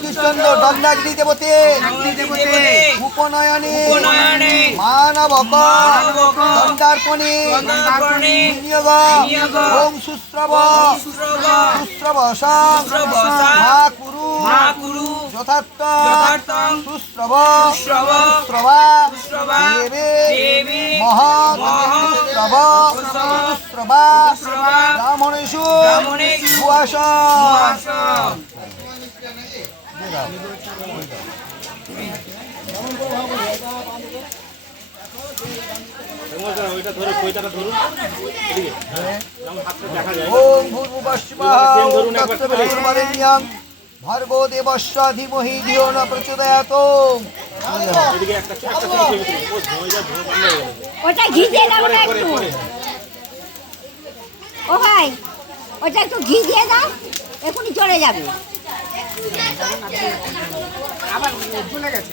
কৃষ্ণচন্দ্র দণ্ডাগ্নি দেবতে উপনয়নে মানবক দণ্ডার্পণে বিনিয়োগ ওম শুশ্রব শুশ্রবসং মা কুরু যথার্থ শুশ্রব শুশ্রবা দেবে মহৎ শুশ্রব শুশ্রবা ব্রাহ্মণেষু ভুয়াস। ওম ভূর্ভুবস্সুবরেণ্যং ভর্গো দেবস্য ধীমহি ধিয়ো ন প্রচোদয়াৎ। ওটা ঘি দিয়ে দাও না একটু। ও ভাই ওটা একটু ঘি দিয়ে দাও, এখনই চলে যাবে। আবার চলে গেছে।